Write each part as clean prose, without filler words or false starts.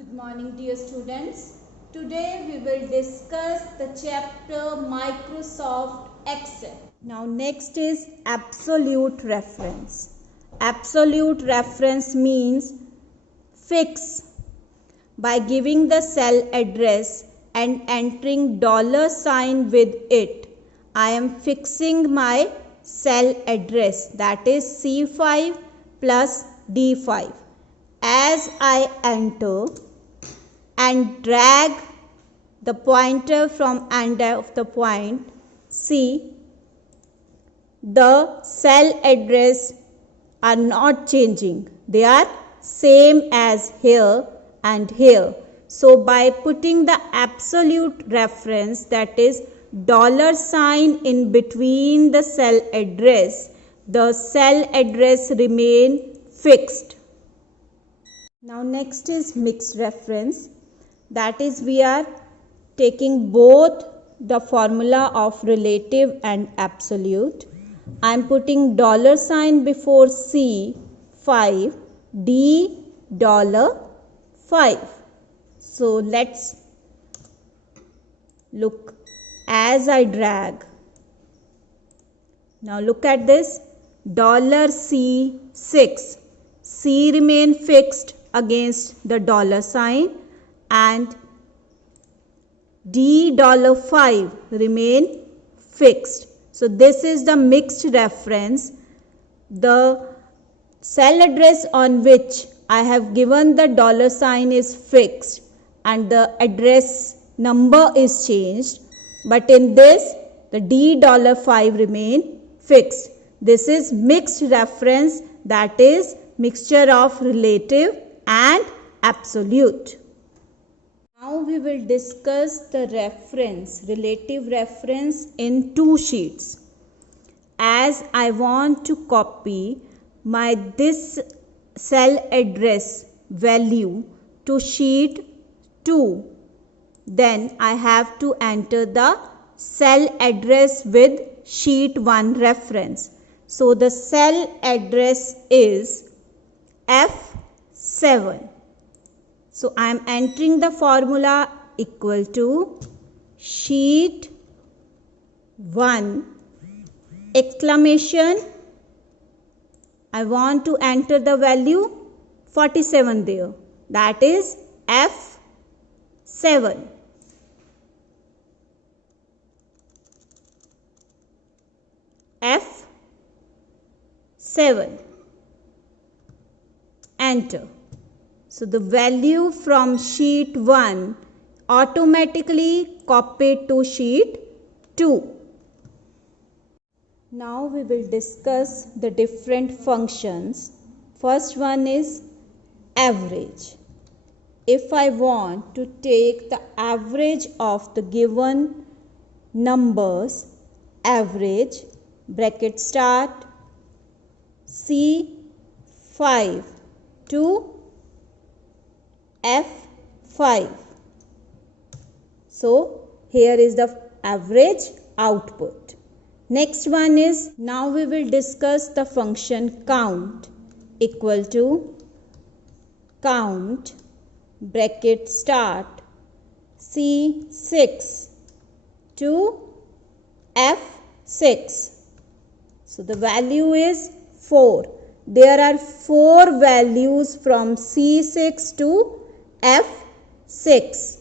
Good morning, dear students. Today we will discuss the chapter Microsoft Excel. Now next is absolute reference. Absolute reference means fix. By giving the cell address and entering $sign with it, I am fixing my cell address, that is C5 plus D5. As I enter and drag the pointer from end of the point, see the cell address are not changing. They are same as here and here. So by putting the absolute reference, that is $sign in between the cell address, the cell address remain fixed. Now next is mixed reference, that is we are taking both the formula of relative and absolute. I am putting $sign before C5, $5. So let's look as I drag. Now look at this, $C6, C remain fixed against the $sign and $5 remain fixed. So this is the mixed reference. The cell address on which I have given the $sign is fixed and the address number is changed, but in this the $5 remain fixed. This is mixed reference, that is mixture of relative and absolute. Now we will discuss the reference, relative reference in two sheets. As I want to copy my this cell address value to sheet 2, then I have to enter the cell address with sheet 1 reference. So the cell address is F7. So I am entering the formula equal to sheet 1 exclamation. I want to enter the value 47 there, that is F7. F7. Enter. So the value from sheet 1 automatically copied to sheet 2. Now we will discuss the different functions. First one is average. If I want to take the average of the given numbers, average, bracket start, C5 to F5. So here is the average output. Next one is, now we will discuss the function count, equal to count, bracket start, C6 to F6. So the value is 4. There are 4 values from C6 to F6.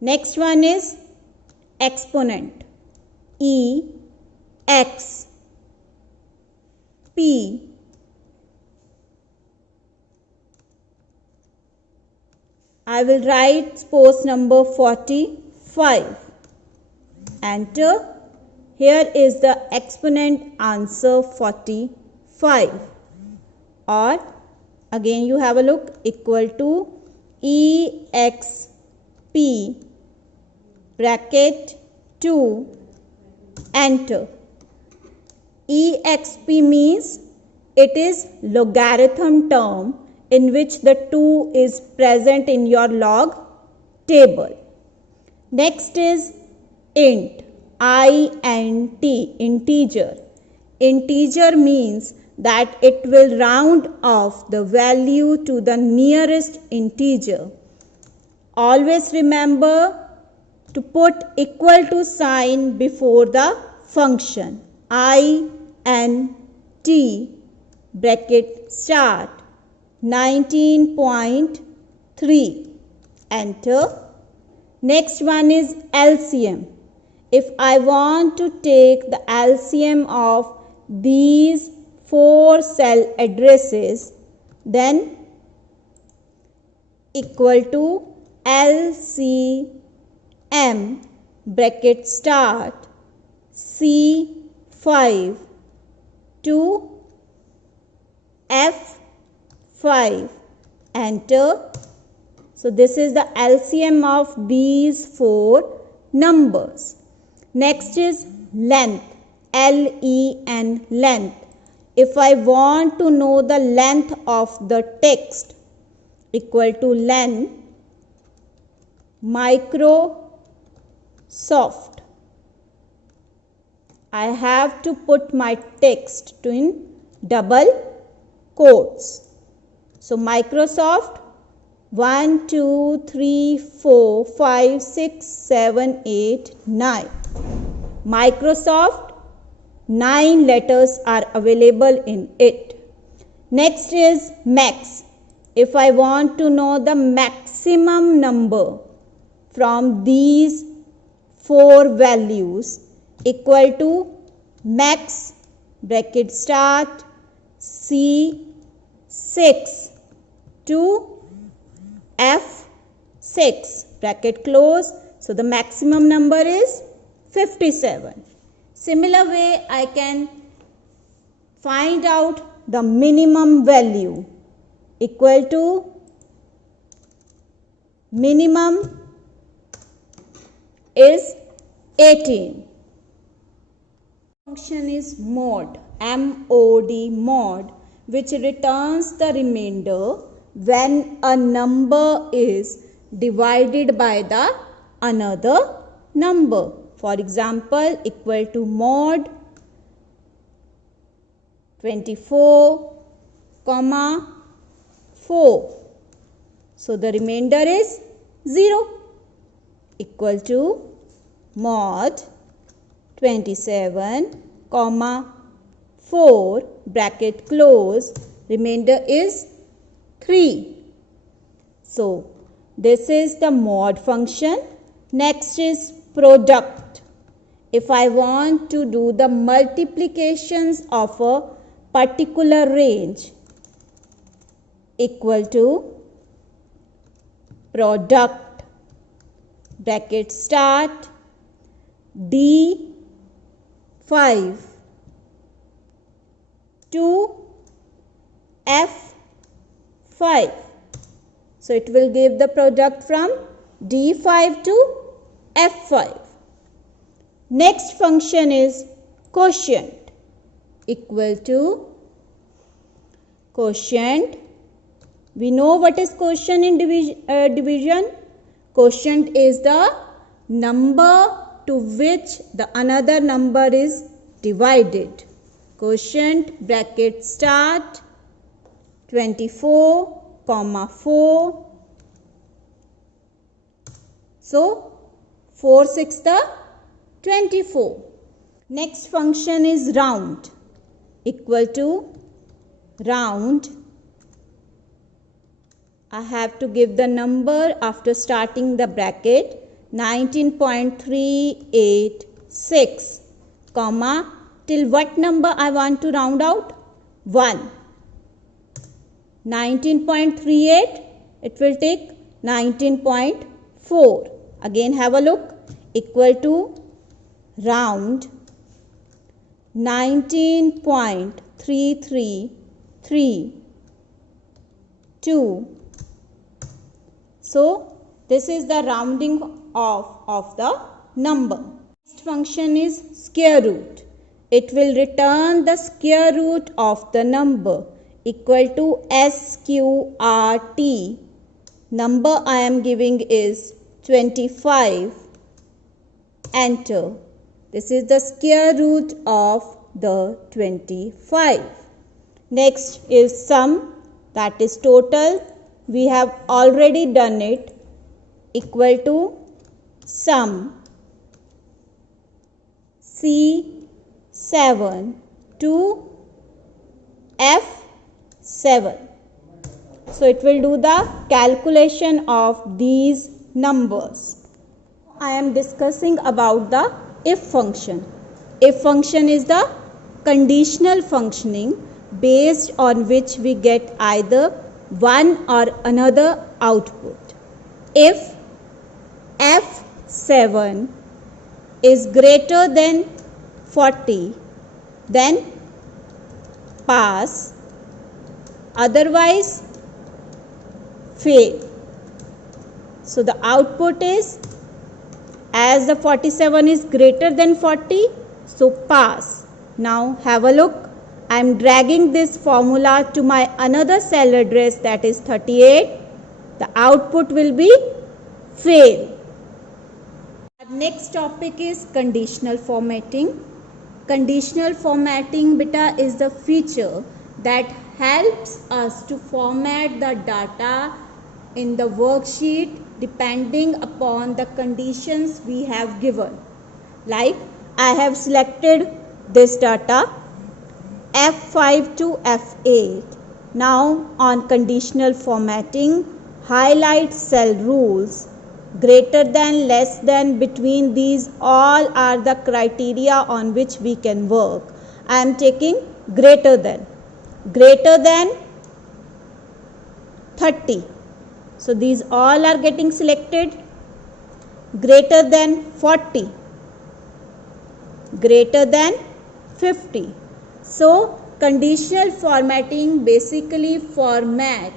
Next one is exponent, EXP. I will write suppose number 45. Enter. Here is the exponent answer 45. Or again you have a look, equal to EXP bracket 2, enter. EXP means it is logarithm term in which the 2 is present in your log table. Next is int, INT, integer. Integer means that it will round off the value to the nearest integer. Always remember to put equal to sign before the function. int bracket start 19.3. Enter. Next one is LCM. If I want to take the LCM of these 4 cell addresses, then equal to LCM bracket start C5 to F5. Enter. So this is the LCM of these 4 numbers. Next is length, L-E-N, length. If I want to know the length of the text, equal to len Microsoft. I have to put my text in double quotes. So Microsoft 1, 2, 3, 4, 5, 6, 7, 8, 9. Microsoft, 9 letters are available in it. Next is max. If I want to know the maximum number from these 4 values, equal to max bracket start C6 to F6 bracket close. So the maximum number is 57. Similar way I can find out the minimum value, equal to minimum is 18. Function is mod, M-O-D, mod, which returns the remainder when a number is divided by the another number. For example, equal to mod 24, 4. So the remainder is 0, equal to mod 27, 4 bracket close, remainder is 3. So this is the mod function. Next is product. If I want to do the multiplications of a particular range, equal to product bracket start D5 to F5. So it will give the product from D5 to F5. Next function is quotient, equal to quotient. We know what is quotient in division. Quotient is the number to which the another number is divided. Quotient bracket start 24, 4. So 4 6 the 24. Next function is round, equal to round. I have to give the number after starting the bracket 19.386, comma, till what number I want to round out? 1. 19.38, it will take 19.4. Again have a look, equal to round 19.333. So this is the rounding off of the number. Next function is square root. It will return the square root of the number, equal to SQRT. Number I am giving is 25. Enter. This is the square root of the 25. Next is sum, that is total. We have already done it, equal to sum C7 to F7. So it will do the calculation of these numbers. I am discussing about the if function. If function is the conditional functioning based on which we get either one or another output. If F7 is greater than 40, then pass, otherwise fail. So the output is, as the 47 is greater than 40, so pass. Now have a look. I am dragging this formula to my another cell address, that is 38. The output will be fail. Our next topic is conditional formatting. Conditional formatting, beta, is the feature that helps us to format the data in the worksheet depending upon the conditions we have given. Like I have selected this data F5 to F8. Now on conditional formatting, highlight cell rules. Greater than, less than, between, these all are the criteria on which we can work. I am taking greater than 30. So these all are getting selected. Greater than 40, greater than 50. So conditional formatting basically format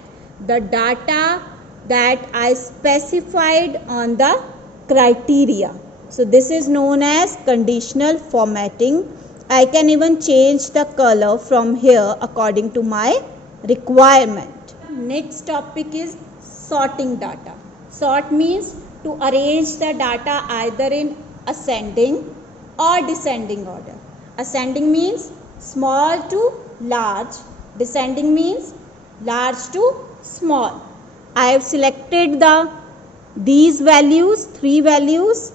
the data that I specified on the criteria. So this is known as conditional formatting. I can even change the color from here according to my requirement. Next topic is sorting data. Sort means to arrange the data either in ascending or descending order. Ascending means small to large. Descending means large to small. I have selected these values, 3 values.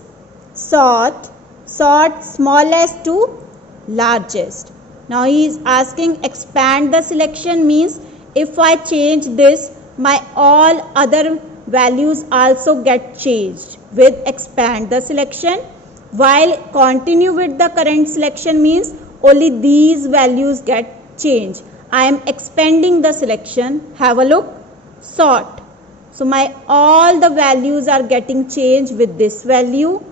Sort smallest to largest. Now he is asking expand the selection, means if I change this, my all other values also get changed with expand the selection, while continue with the current selection means only these values get changed. I am expanding the selection. Have a look. Sort. So my all the values are getting changed with this value.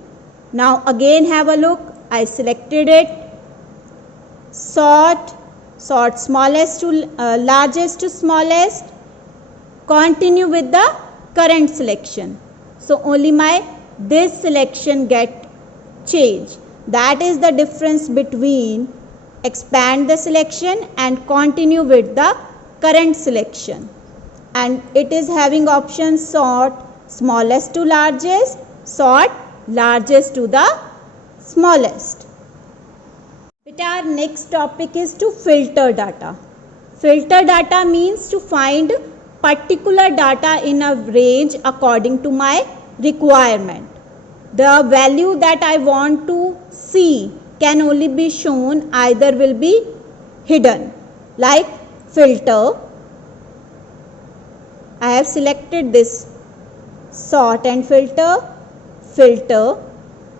Now again have a look. I selected it. Sort smallest to largest to smallest. Continue with the current selection. So only my this selection get changed. That is the difference between expand the selection and continue with the current selection. And it is having option sort smallest to largest, sort largest to the smallest. Our next topic is to filter data. Filter data means to find particular data in a range according to my requirement. The value that I want to see can only be shown, either will be hidden. Like filter, I have selected this sort and filter.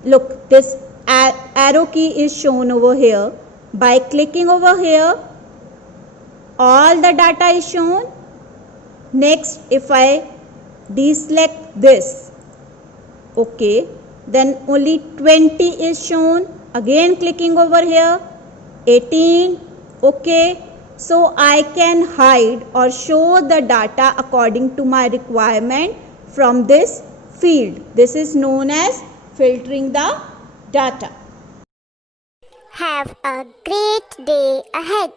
Look, this arrow key is shown over here. By clicking over here, all the data is shown. Next, if I deselect this, okay, then only 20 is shown. Again clicking over here, 18, okay. So I can hide or show the data according to my requirement from this field. This is known as filtering the data. Have a great day ahead.